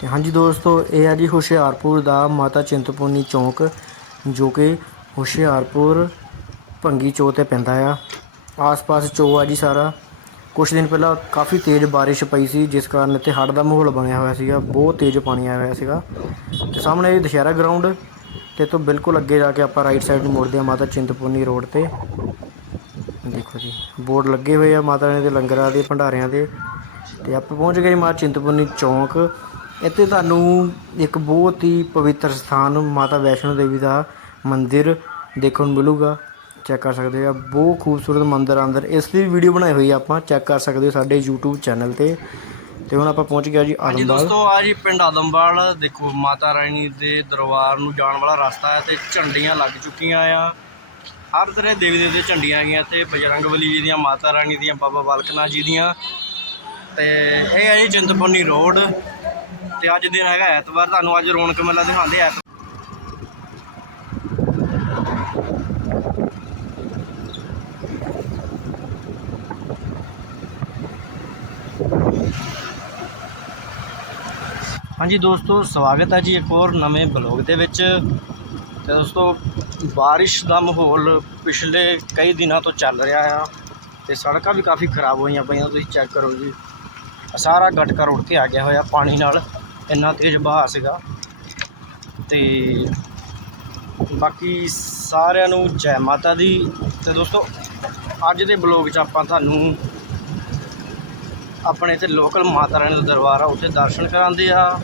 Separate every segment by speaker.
Speaker 1: ਤੇ ਹਾਂਜੀ ਦੋਸਤੋ, ਇਹ ਆ ਜੀ ਹੁਸ਼ਿਆਰਪੁਰ ਦਾ ਮਾਤਾ ਚਿੰਤਪੁਰਨੀ ਚੌਂਕ, ਜੋ ਕਿ ਹੁਸ਼ਿਆਰਪੁਰ ਭੰਗੀ ਚੌ ਤੇ ਪੈਂਦਾ ਆ। ਆਸ-ਪਾਸ ਚੋ ਆ ਜੀ ਸਾਰਾ। ਕੁਝ ਦਿਨ ਪਹਿਲਾਂ ਕਾਫੀ ਤੇਜ਼ ਬਾਰਿਸ਼ ਪਈ ਸੀ, ਜਿਸ ਕਾਰਨ ਇੱਥੇ ਹੜ੍ਹ ਦਾ ਮਾਹੌਲ ਬਣਿਆ ਹੋਇਆ ਸੀਗਾ। ਬਹੁਤ ਤੇਜ਼ ਪਾਣੀ ਆਇਆ ਹੋਇਆ ਸੀਗਾ। ਤੇ ਸਾਹਮਣੇ ਇਹ ਦੁਸ਼ਹਿਰਾ ਗਰਾਊਂਡ ਤੇ ਤੋਂ ਬਿਲਕੁਲ ਅੱਗੇ ਜਾ ਕੇ ਆਪਾਂ ਰਾਈਟ ਸਾਈਡ ਨੂੰ ਮੁੜਦੇ ਆ ਮਾਤਾ ਚਿੰਤਪੁਰਨੀ ਰੋਡ ਤੇ। ਦੇਖੋ ਜੀ, ਬੋਰਡ ਲੱਗੇ ਹੋਏ ਆ ਮਾਤਾ ਰਾਣੀ ਦੇ ਲੰਗਰਾਂ ਦੇ, ਭੰਡਾਰਿਆਂ ਦੇ। ਤੇ ਆਪਾਂ ਪਹੁੰਚ ਗਏ ਮਾਤਾ ਚਿੰਤਪੁਰਨੀ ਚੌਂਕ। ਇੱਥੇ ਤੁਹਾਨੂੰ ਇੱਕ ਬਹੁਤ ਹੀ ਪਵਿੱਤਰ ਸਥਾਨ ਮਾਤਾ ਵੈਸ਼ਨੋ ਦੇਵੀ ਦਾ ਮੰਦਿਰ ਦੇਖਣ ਨੂੰ ਮਿਲੂਗਾ। ਚੈੱਕ ਕਰ ਸਕਦੇ ਆ ਬਹੁਤ ਖੂਬਸੂਰਤ ਮੰਦਿਰ ਅੰਦਰ। ਇਸ ਦੀ ਵੀਡੀਓ ਬਣਾਈ ਹੋਈ ਆ ਆਪਾਂ ਚੈੱਕ ਕਰ ਸਕਦੇ ਹੋ ਸਾਡੇ YouTube ਚੈਨਲ ਤੇ। ਤੇ ਹੁਣ ਆਪਾਂ ਪਹੁੰਚ ਗਿਆ ਜੀ ਆਦਮਬਾਗ
Speaker 2: ਦੋਸਤੋ ਆ ਜੀ ਪਿੰਡ ਆਦਮਵਾਲ। ਦੇਖੋ ਮਾਤਾ ਰਾਣੀ ਦੇ ਦਰਬਾਰ ਨੂੰ ਜਾਣ ਵਾਲਾ ਰਸਤਾ ਹੈ ਤੇ ਝੰਡੀਆਂ ਲੱਗ ਚੁੱਕੀਆਂ ਆ। ਹਰ ਤਰ੍ਹਾਂ ਦੇ ਦੇਵੀ ਦੇਵਤੇ ਦੀਆਂ ਝੰਡੀਆਂ ਹੈਗੀਆਂ ਤੇ ਬਜਰੰਗਬਲੀ ਜੀ ਦੀਆਂ ਮਾਤਾ ਰਾਣੀ ਦੀਆਂ ਬਾਬਾ ਬਾਲਕਨਾਥ ਜੀ ਦੀਆਂ। ਤੇ ਇਹ ਹੈ ਜੀ ਚਿੰਤਪੁਰਨੀ ਰੋਡ। ਤੇ ਅੱਜ ਦਿਨ ਹੈਗਾ ਐਤਵਾਰ, ਤੁਹਾਨੂੰ ਅੱਜ ਰੌਣਕ ਮੇਲਾ ਦਿਖਾਉਂਦੇ ਐਤ ਹਾਂਜੀ ਦੋਸਤੋ, ਸਵਾਗਤ ਹੈ ਜੀ ਇੱਕ ਹੋਰ ਨਵੇਂ ਬਲੌਗ ਦੇ ਵਿੱਚ। ਤੇ ਦੋਸਤੋ, ਬਾਰਿਸ਼ ਦਾ ਮਾਹੌਲ ਪਿਛਲੇ ਕਈ ਦਿਨਾਂ ਤੋਂ ਚੱਲ ਰਿਹਾ ਆ ਤੇ ਸੜਕਾਂ ਵੀ ਕਾਫੀ ਖਰਾਬ ਹੋਈਆਂ ਪਈਆਂ, ਤੁਸੀਂ ਚੈੱਕ ਕਰੋ ਜੀ। ਸਾਰਾ ਗਟਕਾ ਰੁੜ ਕੇ ਆ ਗਿਆ ਹੋਇਆ ਪਾਣੀ ਨਾਲ। ਇੰਨਾ ਤੇਜ਼ ਬਹਾਅ ਸੀਗਾ। ਤੇ ਬਾਕੀ ਸਾਰਿਆਂ ਨੂੰ ਜੈ ਮਾਤਾ ਦੀ। ਤੇ ਦੋਸਤੋ, ਅੱਜ ਦੇ ਬਲੌਗ 'ਚ ਆਪਾਂ ਤੁਹਾਨੂੰ ਆਪਣੇ ਇੱਥੇ ਲੋਕਲ ਮਾਤਾ ਰਾਣੀ ਦਾ ਦਰਬਾਰ ਆ, ਉੱਥੇ ਦਰਸ਼ਨ ਕਰਾਉਂਦੇ ਆ।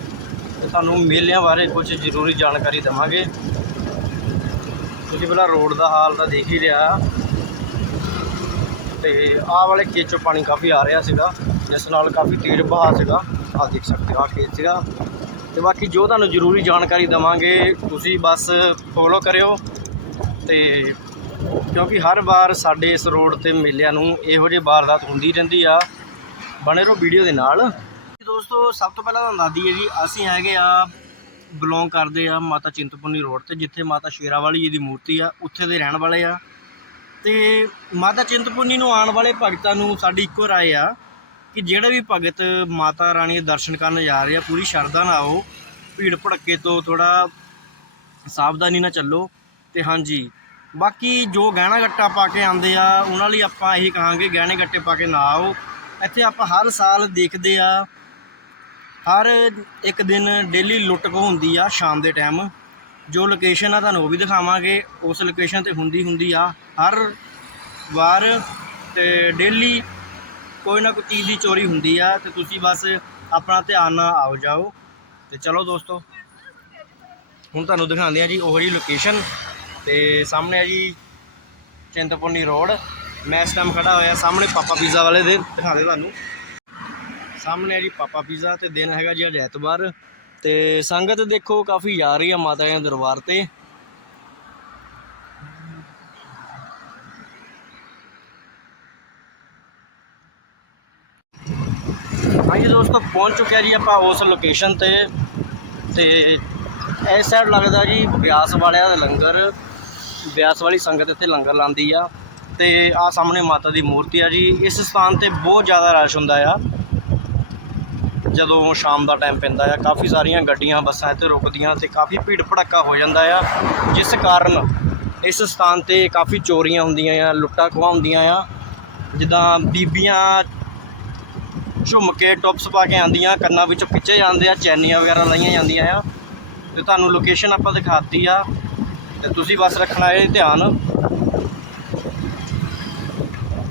Speaker 2: ਤੇ ਤੁਹਾਨੂੰ ਮੇਲਿਆਂ ਬਾਰੇ ਕੁਝ ਜ਼ਰੂਰੀ ਜਾਣਕਾਰੀ ਦੇਵਾਂਗੇ। ਤੁਸੀਂ ਪਹਿਲਾਂ ਰੋਡ ਦਾ ਹਾਲ ਤਾਂ ਦੇਖ ਹੀ ਲਿਆ। ਤੇ ਆਹ ਵਾਲੇ ਖੇਤ ਪਾਣੀ ਕਾਫੀ ਆ ਰਿਹਾ ਸੀਗਾ, ਜਿਸ ਨਾਲ ਕਾਫੀ ਤੇਜ਼ ਬਹਾਅ ਸੀਗਾ। ਆਹ ਦੇਖ ਸਕਦੇ ਹੋ, ਆਹ ਖੇਤ ਸੀਗਾ। ਤੇ ਬਾਕੀ ਜੋ ਤੁਹਾਨੂੰ ਜ਼ਰੂਰੀ ਜਾਣਕਾਰੀ ਦੇਵਾਂਗੇ, ਤੁਸੀਂ ਬਸ ਫੋਲੋ ਕਰਿਓ। ਤੇ ਕਿਉਂਕਿ ਹਰ ਵਾਰ ਸਾਡੇ ਇਸ ਰੋਡ ਤੇ ਮੇਲਿਆਂ ਨੂੰ ਇਹੋ ਜਿਹੇ ਵਾਰਦਾਤ ਹੁੰਦੀ ਰਹਿੰਦੀ ਆ। ਬਣੇ ਰਹੋ ਵੀਡੀਓ ਦੇ ਨਾਲ। ਦੋਸਤੋ, ਸਭ ਤੋਂ ਪਹਿਲਾਂ ਤੁਹਾਨੂੰ ਦੱਸ ਦਈਏ ਜੀ, ਅਸੀਂ ਹੈਗੇ ਆ ਬਿਲੋਂਗ ਕਰਦੇ ਆ ਮਾਤਾ ਚਿੰਤਪੁਰਨੀ ਰੋਡ ਤੇ, ਜਿੱਥੇ ਮਾਤਾ ਸ਼ੇਰਾਵਾਲੀ ਜੀ ਦੀ ਮੂਰਤੀ ਆ, ਉੱਥੇ ਦੇ ਰਹਿਣ ਵਾਲੇ ਆ। ਤੇ ਮਾਤਾ ਚਿੰਤਪੁਰਨੀ ਨੂੰ ਆਉਣ ਵਾਲੇ ਭਗਤਾਂ ਨੂੰ ਸਾਡੀ ਇੱਕੋ ਰਾਏ ਆ। ਕਿ ਜਿਹੜਾ ਵੀ ਭਗਤ ਮਾਤਾ ਰਾਣੀ ਦੇ ਦਰਸ਼ਨ ਕਰਨ ਜਾ ਰਿਹਾ ਪੂਰੀ ਸ਼ਰਧਾ ਨਾਲ ਆਓ, ਭੀੜ ਭੜੱਕੇ ਤੋਂ ਥੋੜਾ ਸਾਵਧਾਨੀ ਨਾਲ ਚੱਲੋ ਤੇ ਹਾਂਜੀ। ਬਾਕੀ ਜੋ ਗਹਿਣਾ ਗੱਟਾ ਪਾ ਕੇ ਆਉਂਦੇ ਆ, ਉਹਨਾਂ ਲਈ ਆਪਾਂ ਇਹੀ ਕਹਾਂਗੇ, ਗਹਿਣੇ ਗੱਟੇ ਪਾ ਕੇ ਨਾ ਆਓ। ਇੱਥੇ ਆਪਾਂ ਹਰ ਸਾਲ ਦੇਖਦੇ ਆ, ਹਰ ਇੱਕ ਦਿਨ ਡੇਲੀ ਲੁੱਟ ਖੋਹ ਹੁੰਦੀ ਆ ਸ਼ਾਮ ਦੇ ਟਾਈਮ। ਜੋ ਲੋਕੇਸ਼ਨ ਆ, ਤੁਹਾਨੂੰ ਉਹ ਵੀ ਦਿਖਾਵਾਂਗੇ। ਉਸ ਲੋਕੇਸ਼ਨ ਤੇ ਹੁੰਦੀ ਹੁੰਦੀ ਆ, ਹਰ ਵਾਰ ਤੇ ਡੇਲੀ ਕੋਈ ਨਾ ਕੋਈ ਚੀਜ਼ ਦੀ ਚੋਰੀ ਹੁੰਦੀ ਆ ਤੇ ਤੁਸੀਂ ਬਸ ਆਪਣਾ ਧਿਆਨ ਨਾਲ ਆਓ ਜਾਓ। ਤੇ ਚਲੋ ਦੋਸਤੋ, ਹੁਣ ਤੁਹਾਨੂੰ ਦਿਖਾਉਂਦੇ ਆ ਜੀ ਉਹ ਜੀ ਲੋਕੇਸ਼ਨ ਤੇ ਸਾਹਮਣੇ ਆ ਜੀ ਚਿੰਤਪੁਰਨੀ ਰੋਡ। ਮੈਂ ਇਸ ਟਾਈਮ ਖੜਾ ਹੋਇਆ ਸਾਹਮਣੇ ਪਾਪਾ ਪੀਜ਼ਾ ਵਾਲੇ ਦੇ, ਦਿਖਾਉਂਦੇ ਤੁਹਾਨੂੰ। ਸਾਹਮਣੇ ਆ ਜੀ ਪਾਪਾ ਪੀਜ਼ਾ ਤੇ ਦਿਨ ਹੈਗਾ ਜੀ ਅੱਜ ਐਤਵਾਰ ਤੇ ਸੰਗਤ ਦੇਖੋ ਕਾਫੀ ਜਾ ਰਹੀ ਆ ਮਾਤਾ ਜੀ ਦੇ ਦਰਬਾਰ ਤੇ। ਹਾਂਜੀ ਦੋਸਤੋ, ਪਹੁੰਚ ਚੁੱਕਿਆ ਜੀ ਆਪਾਂ ਉਸ ਲੋਕੇਸ਼ਨ ਤੇ। ਤੇ ਇਸ ਸਾਈਡ ਲੱਗਦਾ ਜੀ ਬਿਆਸ ਵਾਲਿਆਂ ਦਾ ਲੰਗਰ। ਬਿਆਸ ਵਾਲੀ ਸੰਗਤ ਇੱਥੇ ਲੰਗਰ ਲਾਉਂਦੀ ਆ। ਤੇ ਆ ਸਾਹਮਣੇ ਮਾਤਾ ਦੀ ਮੂਰਤੀ ਆ ਜੀ। ਇਸ ਸਥਾਨ ਤੇ ਬਹੁਤ ਜ਼ਿਆਦਾ ਰਸ਼ ਹੁੰਦਾ ਆ। ਜਦੋਂ ਸ਼ਾਮ ਦਾ ਟਾਈਮ ਪੈਂਦਾ ਆ, ਕਾਫੀ ਸਾਰੀਆਂ ਗੱਡੀਆਂ, ਬੱਸਾਂ ਇੱਥੇ ਰੁਕਦੀਆਂ ਤੇ ਕਾਫੀ ਭੀੜ ਭੜੱਕਾ ਹੋ ਜਾਂਦਾ ਆ। ਜਿਸ ਕਾਰਨ ਇਸ ਸਥਾਨ ਤੇ ਕਾਫੀ ਚੋਰੀਆਂ ਹੁੰਦੀਆਂ ਆ, ਲੁੱਟਾਂ ਖੋਹਾਂ ਹੁੰਦੀਆਂ ਆ। ਜਿੱਦਾਂ ਬੀਬੀਆਂ ਝੁੰਮ ਕੇ ਟੌਪਸ ਪਾ ਕੇ ਆਉਂਦੀਆਂ, ਕੰਨਾਂ ਵਿੱਚੋਂ ਖਿੱਚੇ ਜਾਂਦੇ ਆ, ਚੈਨੀਆਂ ਵਗੈਰਾ ਲਾਈਆਂ ਜਾਂਦੀਆਂ ਆ। ਤੇ ਤੁਹਾਨੂੰ ਲੋਕੇਸ਼ਨ ਆਪਾਂ ਦਿਖਾਤੀ ਆ। ਤੇ ਤੁਸੀਂ ਬਸ ਰੱਖਣਾ ਇਹ ਧਿਆਨ।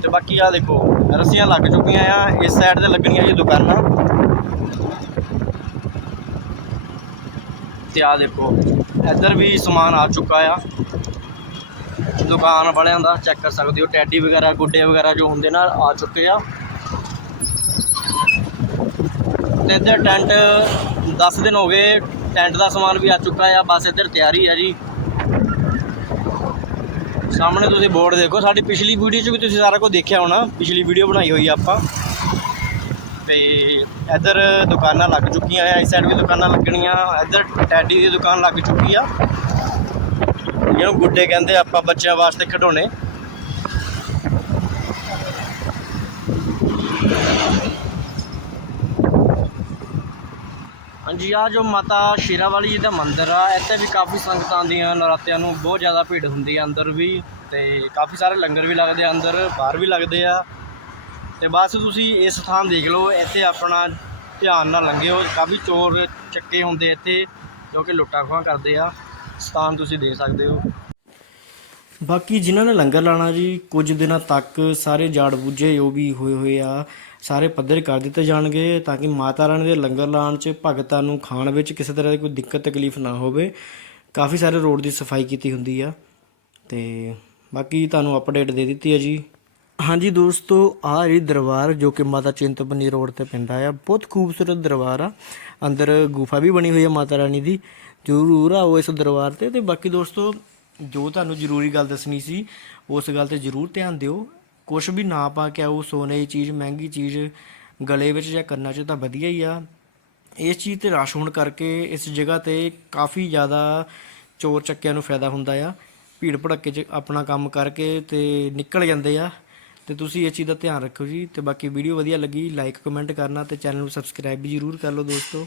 Speaker 2: ਤੇ ਬਾਕੀ ਆ ਦੇਖੋ, ਰੱਸੀਆਂ ਲੱਗ ਚੁੱਕੀਆਂ ਆ, ਇਸ ਸਾਈਡ ਤੇ ਲੱਗਣੀਆਂ ਜੀ ਦੁਕਾਨਾਂ। ਤੇ ਆ ਦੇਖੋ, ਇੱਧਰ ਵੀ ਸਮਾਨ ਆ ਚੁੱਕਾ ਆ। ਦੁਕਾਨ ਵਾਲਿਆਂ ਦਾ ਚੈੱਕ ਕਰ ਸਕਦੇ ਹੋ, ਟੈਡੀ ਵਗੈਰਾ, ਗੁੱਡੇ ਵਗੈਰਾ ਜੋ ਹੁੰਦੇ ਨਾ ਆ ਚੁੱਕੇ ਆ। ਤੇ ਇੱਧਰ ਟੈਂਟ 10 ਦਿਨ ਹੋ ਗਏ, ਟੈਂਟ ਦਾ ਸਮਾਨ ਵੀ ਆ ਚੁੱਕਾ ਆ, ਬਸ ਇੱਧਰ ਤਿਆਰੀ ਆ ਜੀ। ਸਾਹਮਣੇ ਤੁਸੀਂ ਬੋਰਡ ਦੇਖੋ, ਸਾਡੀ ਪਿਛਲੀ ਵੀਡੀਓ 'ਚ ਵੀ ਤੁਸੀਂ ਸਾਰਾ ਕੁਝ ਦੇਖਿਆ ਹੋਣਾ, ਪਿਛਲੀ ਵੀਡੀਓ ਬਣਾਈ ਹੋਈ ਆਪਾਂ। ਤੇ ਇੱਧਰ ਦੁਕਾਨਾਂ ਲੱਗ ਚੁੱਕੀਆਂ ਆ, ਇਸ ਸਾਈਡ ਵੀ ਦੁਕਾਨਾਂ ਲੱਗਣੀਆਂ, ਇੱਧਰ ਟੈਡੀ ਦੀ ਦੁਕਾਨ ਲੱਗ ਚੁੱਕੀ ਆ। ਜਿਹਨੂੰ ਗੁੱਡੇ ਕਹਿੰਦੇ ਆਪਾਂ ਬੱਚਿਆਂ ਵਾਸਤੇ ਖਿਡੌਣੇ। ਹਾਂਜੀ ਆ ਜੋ ਮਾਤਾ ਸ਼ੇਰਾ ਵਾਲੀ ਜੀ ਦਾ ਮੰਦਿਰ ਆ, ਇੱਥੇ ਵੀ ਕਾਫੀ ਸੰਗਤਾਂ ਆਉਂਦੀਆਂ ਨਰਾਤਿਆਂ ਨੂੰ ਬਹੁਤ ਜ਼ਿਆਦਾ ਭੀੜ ਹੁੰਦੀ ਆ ਅੰਦਰ ਵੀ ਤੇ ਕਾਫੀ ਸਾਰੇ ਲੰਗਰ ਵੀ ਲੱਗਦੇ ਆ ਅੰਦਰ, ਬਾਹਰ ਵੀ ਲੱਗਦੇ ਆ। ਤੇ ਬਸ ਤੁਸੀਂ ਇਹ ਸਥਾਨ ਦੇਖ ਲਓ, ਇੱਥੇ ਆਪਣਾ ਧਿਆਨ ਨਾਲ ਲੰਘਿਓ, ਕਾਫੀ ਚੋਰ ਚੱਕੇ ਹੁੰਦੇ ਇੱਥੇ, ਜੋ ਕਿ ਲੁੱਟਾਂ ਖੋਹਾਂ ਕਰਦੇ ਆ, ਸਥਾਨ ਤੁਸੀਂ ਦੇਖ ਸਕਦੇ ਹੋ।
Speaker 1: ਬਾਕੀ ਜਿਨ੍ਹਾਂ ਨੇ ਲੰਗਰ ਲਾਣਾ ਜੀ, ਕੁਝ ਦਿਨਾਂ ਤੱਕ ਸਾਰੇ ਜਾੜ ਬੁੱਝੇ, ਜੋ ਵੀ ਹੋਏ ਹੋਏ ਆ, ਸਾਰੇ ਪੱਧਰ ਕਰ ਦਿੱਤੇ ਜਾਣਗੇ ਤਾਂ ਕਿ ਮਾਤਾ ਰਾਣੀ ਦੇ ਲੰਗਰ ਲਾਉਣ 'ਚ ਭਗਤਾਂ ਨੂੰ ਖਾਣ ਵਿੱਚ ਕਿਸੇ ਤਰ੍ਹਾਂ ਦੀ ਕੋਈ ਦਿੱਕਤ, ਤਕਲੀਫ ਨਾ ਹੋਵੇ। ਕਾਫੀ ਸਾਰੇ ਰੋਡ ਦੀ ਸਫ਼ਾਈ ਕੀਤੀ ਹੁੰਦੀ ਆ। ਤੇ ਬਾਕੀ ਤੁਹਾਨੂੰ ਅਪਡੇਟ ਦੇ ਦਿੱਤੀ ਹੈ ਜੀ। ਹਾਂਜੀ ਦੋਸਤੋ ਆਹ ਇਹ ਦਰਬਾਰ ਜੋ ਕਿ ਮਾਤਾ ਚਿੰਤਪੁਰਨੀ ਰੋਡ ਤੇ ਪੈਂਦਾ ਆ ਬਹੁਤ ਖੂਬਸੂਰਤ ਦਰਬਾਰ ਆ। ਅੰਦਰ ਗੁਫਾ ਵੀ ਬਣੀ ਹੋਈ ਆ ਮਾਤਾ ਰਾਣੀ ਦੀ। ਜ਼ਰੂਰ ਆਓ ਇਸ ਦਰਬਾਰ ਤੇ। ਤੇ ਬਾਕੀ ਦੋਸਤੋ ਜੋ ਤੁਹਾਨੂੰ ਜ਼ਰੂਰੀ ਗੱਲ ਦੱਸਣੀ ਸੀ, ਉਸ ਗੱਲ ਤੇ ਜ਼ਰੂਰ ਧਿਆਨ ਦਿਓ। ਕੁਝ ਵੀ ਨਾ ਪਾ ਕੇ ਆਓ, ਸੋਨੇ ਦੀ ਚੀਜ਼, ਮਹਿੰਗੀ ਚੀਜ਼ ਗਲੇ ਵਿੱਚ ਜਾਂ ਕੰਨਾਂ 'ਚ ਤਾਂ ਵਧੀਆ ਹੀ ਆ। ਇਸ ਚੀਜ਼ ਤੇ ਰਸ਼ ਹੋਣ ਕਰਕੇ ਇਸ ਜਗ੍ਹਾ ਤੇ ਕਾਫੀ ਜ਼ਿਆਦਾ ਚੋਰ ਚੱਕਿਆਂ ਨੂੰ ਫਾਇਦਾ ਹੁੰਦਾ ਆ। ਭੀੜ ਭੜੱਕੇ 'ਚ ਆਪਣਾ ਕੰਮ ਕਰਕੇ ਤੇ ਨਿਕਲ ਜਾਂਦੇ ਆ। ਤੇ ਤੁਸੀਂ ਇਸ ਚੀਜ਼ ਦਾ ਧਿਆਨ ਰੱਖੋ ਜੀ। ਤੇ ਬਾਕੀ ਵੀਡੀਓ ਵਧੀਆ ਲੱਗੀ, ਲਾਈਕ, ਕਮੈਂਟ ਕਰਨਾ ਤੇ ਚੈਨਲ ਨੂੰ ਸਬਸਕ੍ਰਾਈਬ ਵੀ ਜ਼ਰੂਰ ਕਰ ਲਓ ਦੋਸਤੋ।